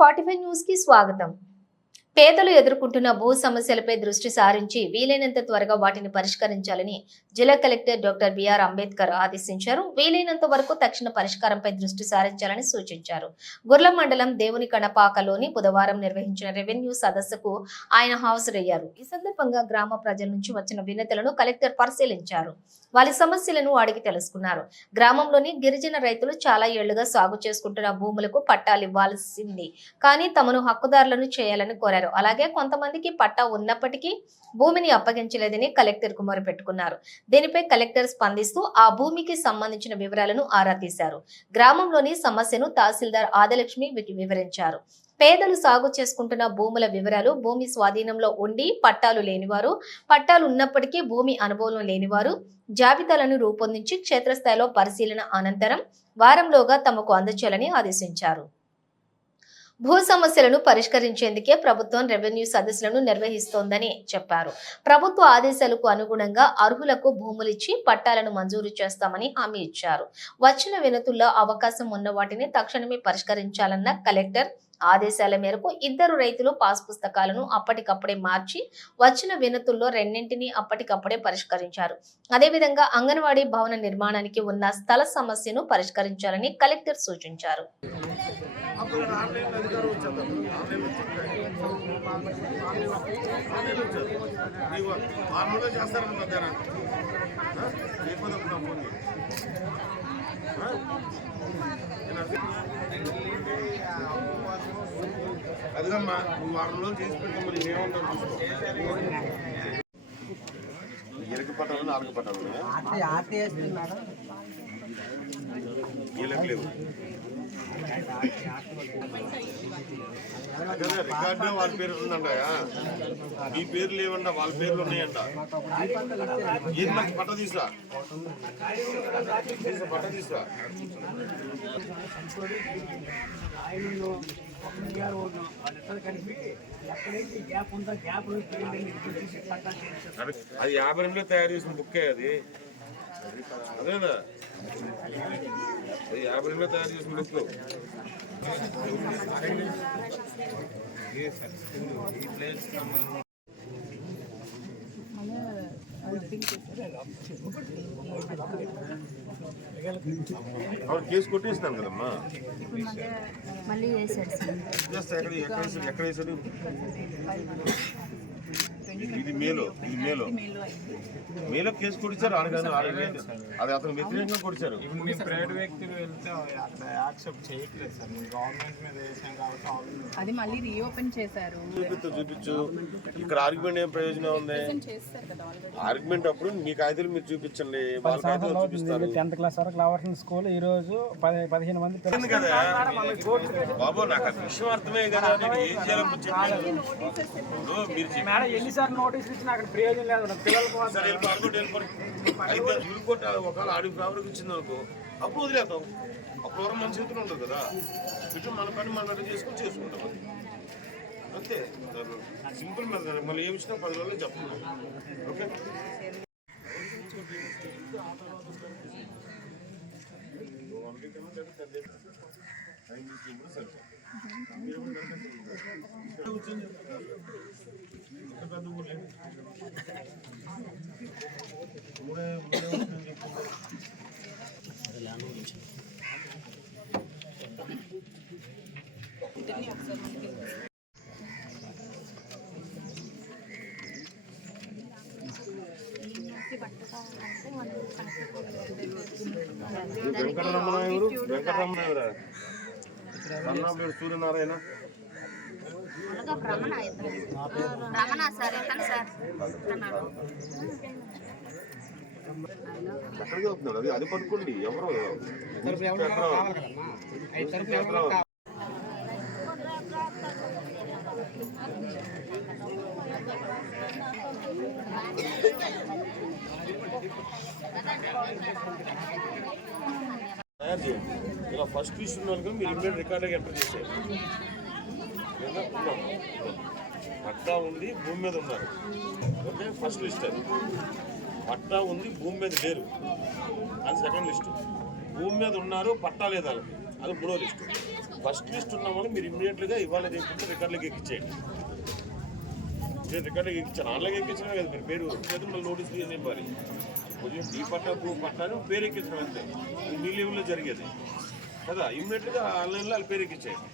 45 news కి స్వాగతం. పేదలు ఎదుర్కొంటున్న భూ సమస్యలపై దృష్టి సారించి వీలైనంత త్వరగా వాటిని పరిష్కరించాలని జిల్లా కలెక్టర్ డాక్టర్ బిఆర్ అంబేద్కర్ ఆదేశించారు. వీలైనంత వరకు తక్షణ పరిష్కారంపై దృష్టి సారించాలని సూచించారు. గుర్ల మండలం దేవుని కణపాకలోని బుధవారం నిర్వహించిన రెవెన్యూ సదస్సుకు ఆయన హాజరయ్యారు. ఈ సందర్భంగా గ్రామ ప్రజల నుంచి వచ్చిన వినతులను కలెక్టర్ పరిశీలించారు. వారి సమస్యలను అడిగి తెలుసుకున్నారు. గ్రామంలోని గిరిజన రైతులు చాలా ఏళ్లుగా సాగు చేసుకుంటున్న భూములకు పట్టాలు ఇవ్వాల్సింది కానీ తమను హక్కుదారులను చేయాలని కోరారు. అలాగే కొంతమందికి పట్టా ఉన్నప్పటికీ భూమిని అప్పగించలేదని కలెక్టర్ కు మొరపెట్టుకున్నారు. దీనిపై కలెక్టర్ స్పందిస్తూ ఆ భూమికి సంబంధించిన వివరాలను ఆరా తీశారు. గ్రామంలోని సమస్యను తహసీల్దార్ ఆదిలక్ష్మి వివరించారు. పేదలు సాగు చేసుకుంటున్న భూముల వివరాలు, భూమి స్వాధీనంలో ఉండి పట్టాలు లేనివారు, పట్టాలు ఉన్నప్పటికీ భూమి అనుభవం లేనివారు జాబితాలను రూపొందించి క్షేత్రస్థాయిలో పరిశీలన అనంతరం వారంలోగా తమకు అందజేయాలని ఆదేశించారు. భూ సమస్యలను పరిష్కరించేందుకే ప్రభుత్వం రెవెన్యూ సదస్సులను నిర్వహిస్తోందని చెప్పారు. ప్రభుత్వ ఆదేశాలకు అనుగుణంగా అర్హులకు భూములిచ్చి పట్టాలను మంజూరు చేస్తామని హామీ ఇచ్చారు. వచ్చిన వినతుల్లో అవకాశం ఉన్న వాటిని తక్షణమే పరిష్కరించాలన్న కలెక్టర్ ఆదేశాల మేరకు 2 రైతులు పాస్ పుస్తకాలను అప్పటికప్పుడే మార్చి వచ్చిన వినతుల్లో 2ంటిని అప్పటికప్పుడే పరిష్కరించారు. అదేవిధంగా అంగన్వాడీ భవన నిర్మాణానికి ఉన్న స్థల సమస్యను పరిష్కరించాలని కలెక్టర్ సూచించారు. అదిగమ్మా నువ్వు 6 రోజులు చేసి పెడతాం మరి ఏమంటారు ఎరుకు పట్టాలు 4 పట్టాలు లేవు రికార్డు వాళ్ళ పేరు ఉందంటయా మీ పేరు లేవంట వాళ్ళ పేర్లు ఉన్నాయంట. ఏది మనకి పట్ట తీసురా పట్ట తీసురా అది 52లో తయారు చేసిన బుక్కే అది అదేనా అది 52లో తయారు చేసిన బుక్. కేసు కొట్టేసినాను కదమ్మా. ఎక్కడ వేసాడు? ఇది మేలో కేసు కొట్టించారు. అది అతను వ్యతిరేకంగా కొట్టించారు. ప్రైవేట్ వ్యక్తులు వెళ్తే యాక్సెప్ట్ చేయట్లేదు సార్. గవర్నమెంట్ మీద వేసాం కాబట్టి అది మళ్ళీ రీఓపెన్ చేశారు. చూపించు. ఇక్కడ ఆర్గ్యుమెంట్ ఏం ప్రయోజనం ఉంది? ఆర్గ్యుమెంట్ అప్పుడు మీ కాగితాలు మీరు చూపించండి. వాళ్ళ కాగితాలు చూపిస్తారు. 10th క్లాస్ వరకు రావాల్సిన స్కూల్ ఈ రోజు 15 మంది కదా బాబు. నాకు ఆ విషయం అర్థమే కదా. నేను ఏం చేయాలని మీరు ఎన్నిసార్లు నోటీసులు ఇచ్చినా అక్కడ ప్రయోజనం లేదు. పిల్లలకు ఒకవేళ ఆడికి ప్రాబ్లం ఇచ్చింది అనుకో అప్పుడు వదిలేద్దాం. అప్పుడు వరకు మన చేతులు ఉంటుంది కదా. ఇటు మన పని మనం రెడీ చేసుకుంటాం అంతే. Simple method. మళ్ళీ ఏమి ఇచ్చినా 10 రోజులు చెప్తున్నాం. ఓకే వెంకటరమణ సూర్యనారాయణ ఎక్కడికి వెళ్తున్నాడు? అది పట్టుకోండి. ఎవరు తయారు చేయండి. ఇలా ఫస్ట్ ఇష్యూ వాళ్ళకి మీరు ఇమ్మీడియట్ రికార్డుకి ఎంటర్ చేసేది. పట్టా ఉంది, భూమి మీద ఉన్నారు. ఓకే, ఫస్ట్ లిస్ట్ అది. పట్టా ఉంది, భూమి మీద లేరు, అది సెకండ్ లిస్టు. భూమి మీద ఉన్నారు, పట్టా లేదు వాళ్ళకి, అది 3వ లిస్టు. ఫస్ట్ లిస్ట్ ఉన్న వాళ్ళు మీరు ఇమ్మీడియట్గా ఇవాళ చేయకుండా రికార్డులకు ఎక్కించేయండి. నేను రికార్డులకు ఎక్కించాను, ఆన్లైన్ ఎక్కించడం కదా మీరు పేరు చేతులు మళ్ళీ నోటీస్ అని ఇవ్వాలి. కొంచెం ఈ పట్టా భూ పట్టాను పేరు ఎక్కించడం అంతే, మీ లెవెల్లో జరిగేది కదా. ఇమ్మీడియట్గా ఆన్లైన్లో వాళ్ళ పేరు ఎక్కించేయండి.